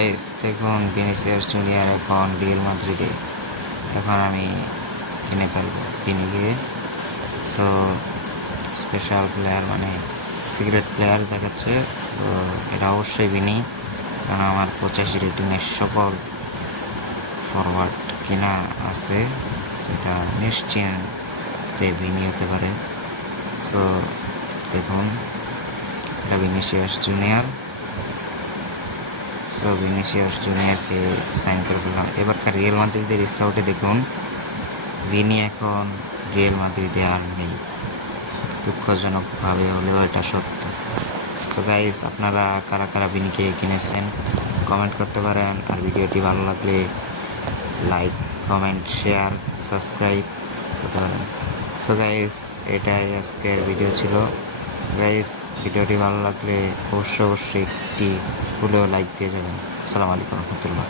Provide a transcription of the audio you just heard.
Guys দেখুন Vinicius junior এখন Real মাদ্রিদে, এখন আমি কিনে ফেলবো ভিনিকে। সো স্পেশাল প্লেয়ার মানে সিক্রেট প্লেয়ার দেখাচ্ছে। তো এটা অবশ্যই ভিনি, কারণ আমার 85 রেটিংয়ের সকল ফরওয়ার্ড কিনা আছে, সেটা নিশ্চিন্তে ভিনি হতে পারে। সো দেখুন এটা ভিনিসিয়াস জুনিয়র। সো ভিনিসিয়াস জুনিয়রকে সাইন করে ফেললাম। এবারকার রিয়াল মাদ্রিদের স্কাউটে দেখুন ভিনি এখন রিয়াল মাদ্রিদে আর নেই, দুঃখজনকভাবে হলেও এটা সত্য। তো গাইস, আপনারা কারা কারা ভিনিকে কিনেছেন কমেন্ট করতে পারেন, আর ভিডিওটি ভালো লাগলে লাইক, কমেন্ট, শেয়ার, সাবস্ক্রাইব করতে পারেন। সো গাইস, এটাই আজকের ভিডিও ছিল। গাইস, ভিডিওটি ভালো লাগলে অবশ্যই একটি হলেও লাইক দিয়ে যাবেন। আসসালামু আলাইকুম রহমতুল্লাহ।